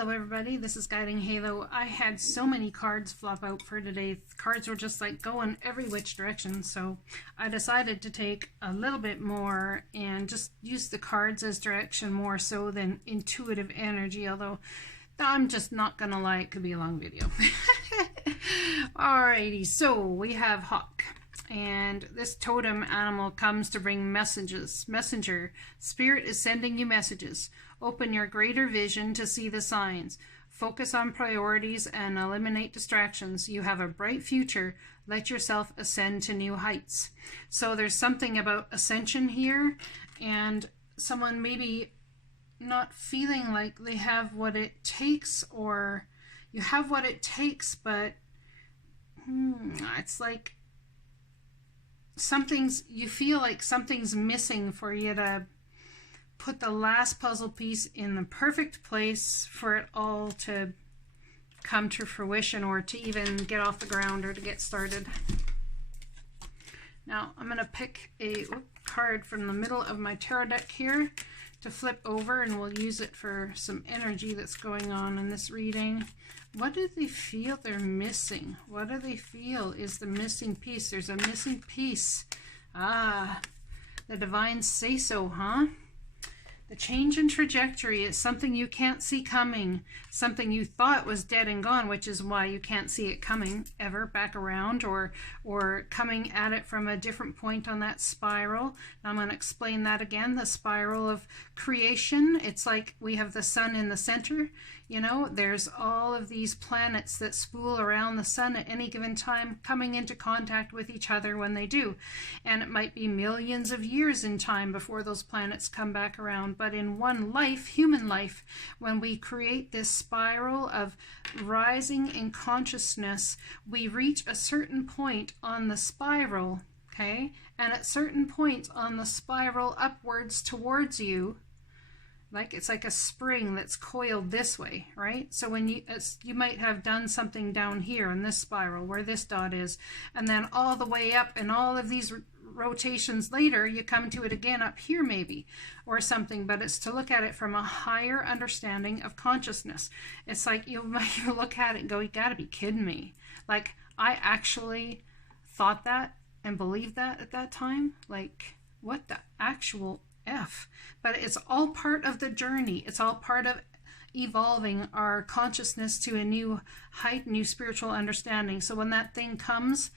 Hello everybody, this is Guiding Halo. I had so many cards flop out for today. Cards were just like going every which direction, so I decided to take a little bit more and just use the cards as direction more so than intuitive energy, although I'm just not gonna lie, it could be a long video. Alrighty, so we have Hawk. And this totem animal comes to bring messages. Messenger, Spirit is sending you messages. Open your greater vision to see the signs. Focus on priorities and eliminate distractions. You have a bright future. Let yourself ascend to new heights. So there's something about ascension here, and someone maybe not feeling like they have what it takes, or you have what it takes, but it's like you feel like something's missing for you to put the last puzzle piece in the perfect place for it all to come to fruition, or to even get off the ground or to get started. Now I'm going to pick a card from the middle of my tarot deck here to flip over, and we'll use it for some energy that's going on in this reading. What do they feel they're missing? What do they feel is the missing piece? There's a missing piece. Ah, the divine say so, huh? The change in trajectory is something you can't see coming, something you thought was dead and gone, which is why you can't see it coming ever back around, or coming at it from a different point on that spiral. Now I'm going to explain that again. The spiral of creation, it's like we have the sun in the center. You know, there's all of these planets that spool around the sun at any given time, coming into contact with each other when they do. And it might be millions of years in time before those planets come back around. But in one life, human life, when we create this spiral of rising in consciousness, we reach a certain point on the spiral, okay? And at certain points on the spiral upwards towards you, like it's like a spring that's coiled this way, right? So when you might have done something down here in this spiral where this dot is, and then all the way up, and all of these rotations later you come to it again up here maybe, or something. But it's to look at it from a higher understanding of consciousness. It's like you might look at it and go, you gotta be kidding me. Like, I actually thought that and believed that at that time. Like, what the actual F? But it's all part of the journey. It's all part of evolving our consciousness to a new height, new spiritual understanding. So when that thing comes,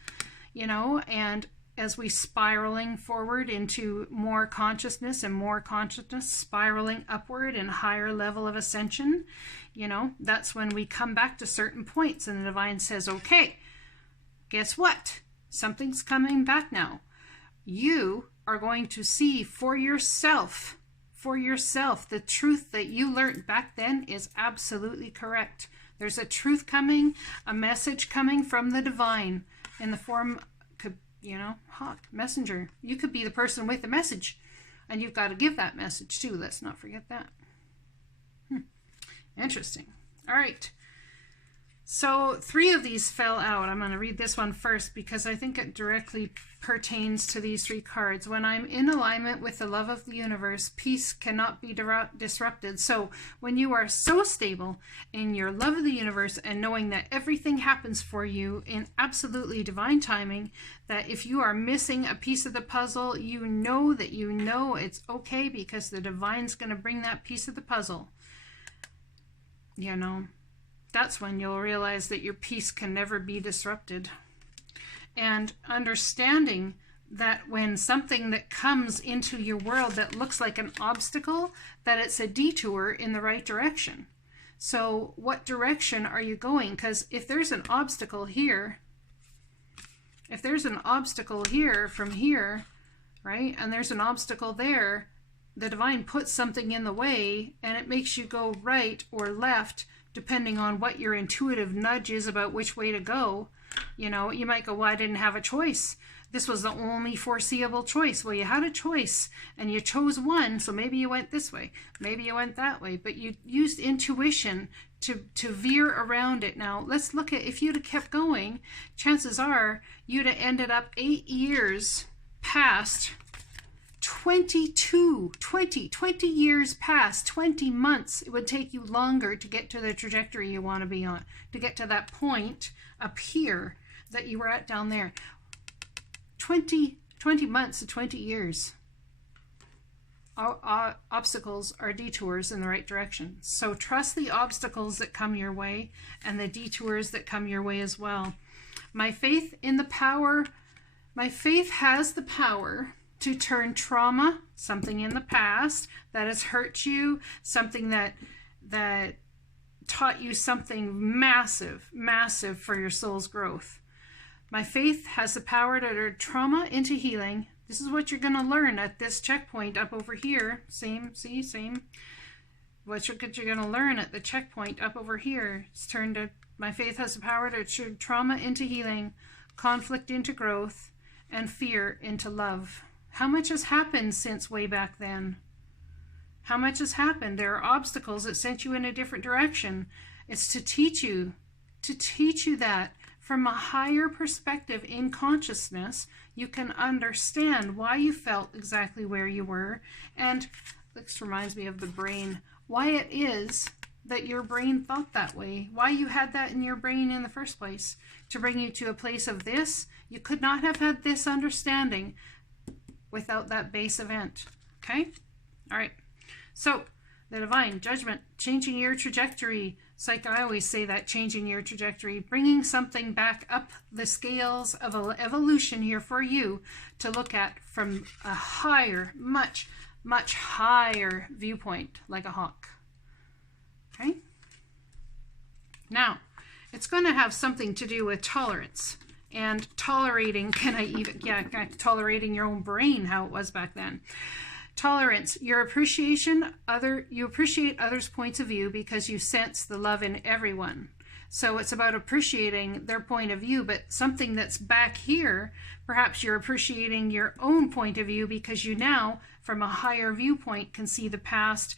you know, and as we spiraling forward into more consciousness and more consciousness, spiraling upward and higher level of ascension, you know, that's when we come back to certain points and the divine says, okay, guess what? Something's coming back now. You are going to see for yourself, the truth that you learned back then is absolutely correct. There's a truth coming, a message coming from the divine in the form, you know, Hawk, messenger. You could be the person with the message, and you've got to give that message too. Let's not forget that. Interesting. All right. So 3 of these fell out. I'm going to read this one first because I think it directly pertains to these 3 cards. When I'm in alignment with the love of the universe, peace cannot be disrupted. So when you are so stable in your love of the universe and knowing that everything happens for you in absolutely divine timing, that if you are missing a piece of the puzzle, you know that you know it's okay because the divine's going to bring that piece of the puzzle. You know, that's when you'll realize that your peace can never be disrupted. And understanding that when something that comes into your world that looks like an obstacle, that it's a detour in the right direction. So what direction are you going? Because if there's an obstacle here, from here, right, and there's an obstacle there, the divine puts something in the way and it makes you go right or left depending on what your intuitive nudge is about which way to go. You know, you might go, well, I didn't have a choice. This was the only foreseeable choice. Well, you had a choice and you chose one, so maybe you went this way, maybe you went that way, but you used intuition to veer around it. Now, let's look at, if you'd have kept going, chances are you'd have ended up 8 years past 20 years past, 20 months. It would take you longer to get to the trajectory you want to be on, to get to that point up here that you were at down there. 20 months to 20 years. Obstacles are detours in the right direction. So trust the obstacles that come your way and the detours that come your way as well. My faith has the power to turn trauma, something in the past that has hurt you, something that taught you something massive for your soul's growth. My faith has the power to turn trauma into healing. This is what you're going to learn at this checkpoint up over here. Same. What you're going to learn at the checkpoint up over here is my faith has the power to turn trauma into healing, conflict into growth, and fear into love. How much has happened since way back then? How much has happened? There are obstacles that sent you in a different direction. It's to teach you that from a higher perspective in consciousness, you can understand why you felt exactly where you were. And this reminds me of the brain, why it is that your brain thought that way, why you had that in your brain in the first place, to bring you to a place of this. You could not have had this understanding without that base event. Okay? All right. So, the divine judgment, changing your trajectory. It's like I always say that, changing your trajectory, bringing something back up the scales of evolution here for you to look at from a higher, much higher viewpoint, like a hawk. Okay? Now, it's going to have something to do with tolerance and tolerating, tolerating your own brain, how it was back then. Tolerance, you appreciate others' points of view because you sense the love in everyone. So it's about appreciating their point of view, but something that's back here, perhaps you're appreciating your own point of view because you now, from a higher viewpoint, can see the past,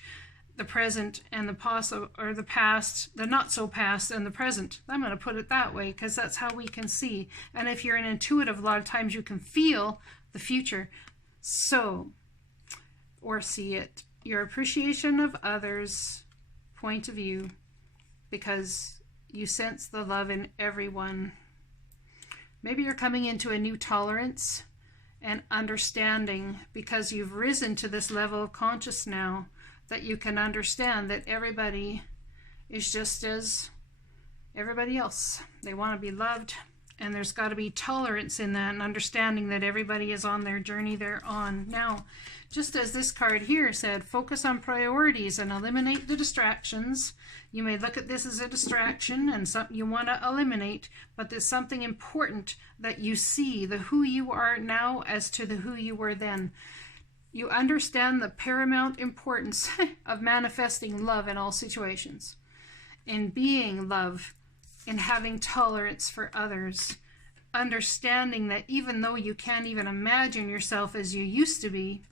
the present, and the possible, or the past, the not so past, and the present. I'm going to put it that way because that's how we can see. And if you're an intuitive, a lot of times you can feel the future. So, or see it. Your appreciation of others' point of view because you sense the love in everyone. Maybe you're coming into a new tolerance and understanding because you've risen to this level of conscious now that you can understand that everybody is just as everybody else. They want to be loved, and there's got to be tolerance in that and understanding that everybody is on their journey they're on. Now, just as this card here said, focus on priorities and eliminate the distractions. You may look at this as a distraction and something you want to eliminate, but there's something important that you see, the who you are now as to the who you were then. You understand the paramount importance of manifesting love in all situations, in being love, in having tolerance for others, understanding that even though you can't even imagine yourself as you used to be,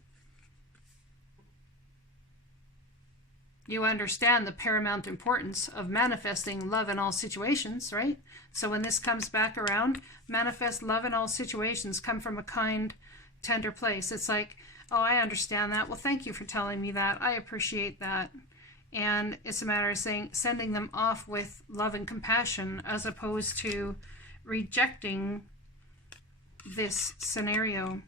you understand the paramount importance of manifesting love in all situations, right? So when this comes back around, manifest love in all situations, come from a kind, tender place. It's like, oh, I understand that. Well, thank you for telling me that. I appreciate that. And it's a matter of sending them off with love and compassion as opposed to rejecting this scenario.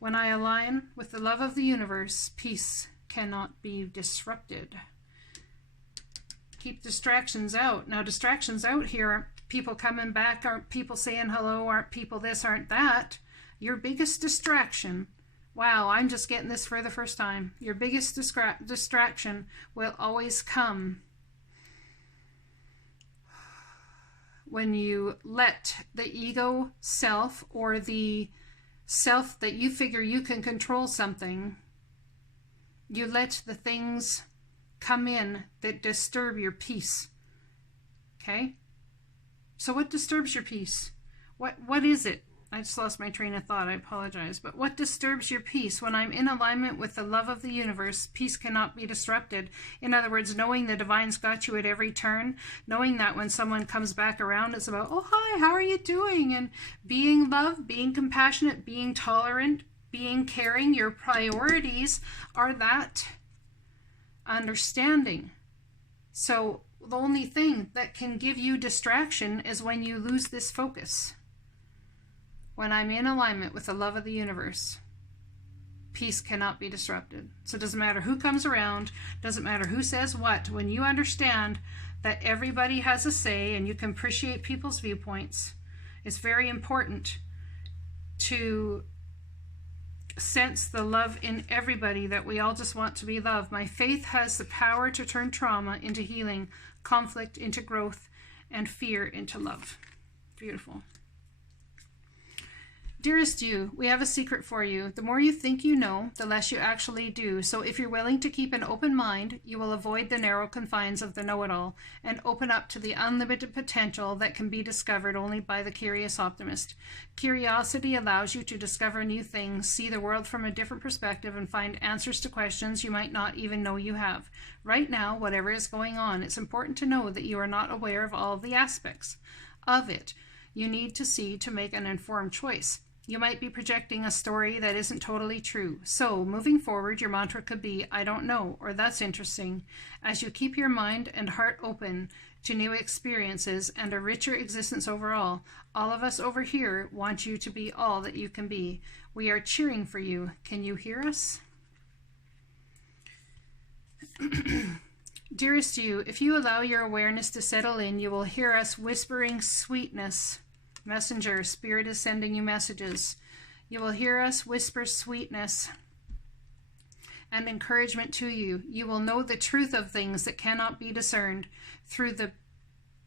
When I align with the love of the universe, peace cannot be disrupted. Keep distractions out. Now, distractions out here aren't people coming back, aren't people saying hello, aren't people this, aren't that. Your biggest distraction, wow, I'm just getting this for the first time. Your biggest distraction will always come when you let the ego self or the self that you figure you can control something, you let the things come in that disturb your peace. Okay? So what disturbs your peace? What is it? I just lost my train of thought. I apologize. But what disturbs your peace? When I'm in alignment with the love of the universe, peace cannot be disrupted. In other words, knowing the divine's got you at every turn, knowing that when someone comes back around, it's about, oh, hi, how are you doing? And being love, being compassionate, being tolerant, being caring. Your priorities are that understanding. So the only thing that can give you distraction is when you lose this focus. When I'm in alignment with the love of the universe, peace cannot be disrupted. So it doesn't matter who comes around, doesn't matter who says what. When you understand that everybody has a say and you can appreciate people's viewpoints, it's very important to sense the love in everybody, that we all just want to be loved. My faith has the power to turn trauma into healing, conflict into growth, and fear into love. Beautiful. Dearest you, we have a secret for you. The more you think you know, the less you actually do. So if you're willing to keep an open mind, you will avoid the narrow confines of the know-it-all and open up to the unlimited potential that can be discovered only by the curious optimist. Curiosity allows you to discover new things, see the world from a different perspective, and find answers to questions you might not even know you have. Right now, whatever is going on, it's important to know that you are not aware of all the aspects of it you need to see to make an informed choice. You might be projecting a story that isn't totally true. So, moving forward, your mantra could be, I don't know, or that's interesting. As you keep your mind and heart open to new experiences and a richer existence overall, all of us over here want you to be all that you can be. We are cheering for you. Can you hear us? Dearest you, if you allow your awareness to settle in, you will hear us whispering sweetness. Messenger, Spirit is sending you messages. You will hear us whisper sweetness and encouragement to you. You will know the truth of things that cannot be discerned through the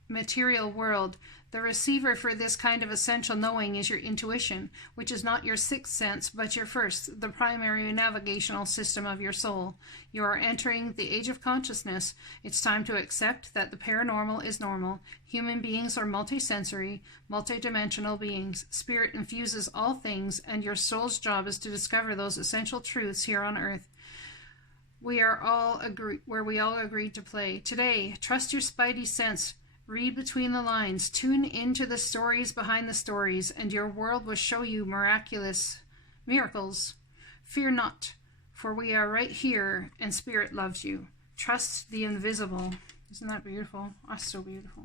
material world. The receiver for this kind of essential knowing is your intuition, which is not your sixth sense, but your first, the primary navigational system of your soul. You are entering the age of consciousness. It's time to accept that the paranormal is normal. Human beings are multisensory, multidimensional beings. Spirit infuses all things, and your soul's job is to discover those essential truths here on earth. We all agreed to play. Today, trust your spidey sense. Read between the lines, tune into the stories behind the stories, and your world will show you miracles. Fear not, for we are right here, and Spirit loves you. Trust the invisible. Isn't that beautiful? Oh, so beautiful.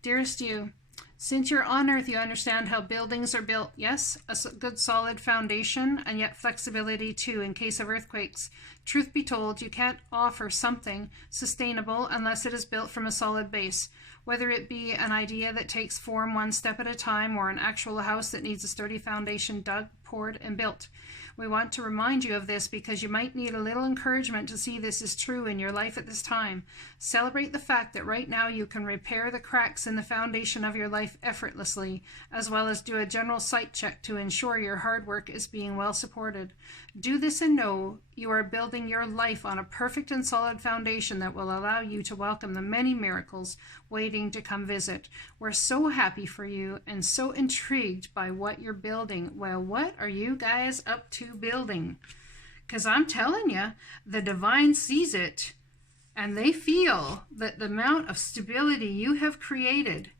Dearest you, since you're on Earth, you understand how buildings are built. Yes, a good solid foundation, and yet flexibility too in case of earthquakes. Truth be told, you can't offer something sustainable unless it is built from a solid base, whether it be an idea that takes form one step at a time or an actual house that needs a sturdy foundation dug, poured, and built. We want to remind you of this because you might need a little encouragement to see this is true in your life at this time. Celebrate the fact that right now you can repair the cracks in the foundation of your life effortlessly, as well as do a general site check to ensure your hard work is being well supported. Do this and know you are building your life on a perfect and solid foundation that will allow you to welcome the many miracles waiting to come visit. We're so happy for you and so intrigued by what you're building. Well, what are you guys up to building? Because I'm telling you, the divine sees it and they feel that the amount of stability you have created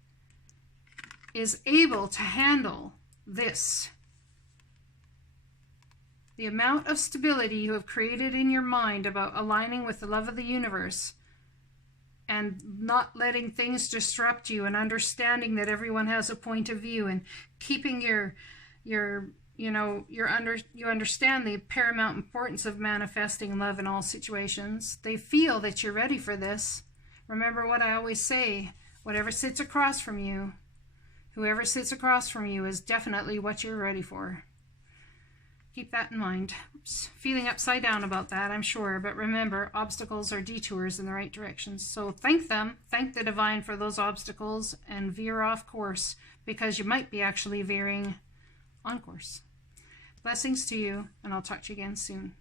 is able to handle this. The amount of stability you have created in your mind about aligning with the love of the universe and not letting things disrupt you and understanding that everyone has a point of view and keeping you understand the paramount importance of manifesting love in all situations. They feel that you're ready for this. Remember what I always say, whoever sits across from you is definitely what you're ready for. Keep that in mind. Oops. Feeling upside down about that, I'm sure, but remember, obstacles are detours in the right direction. So thank them, thank the divine for those obstacles, and veer off course, because you might be actually veering on course. Blessings to you, and I'll talk to you again soon.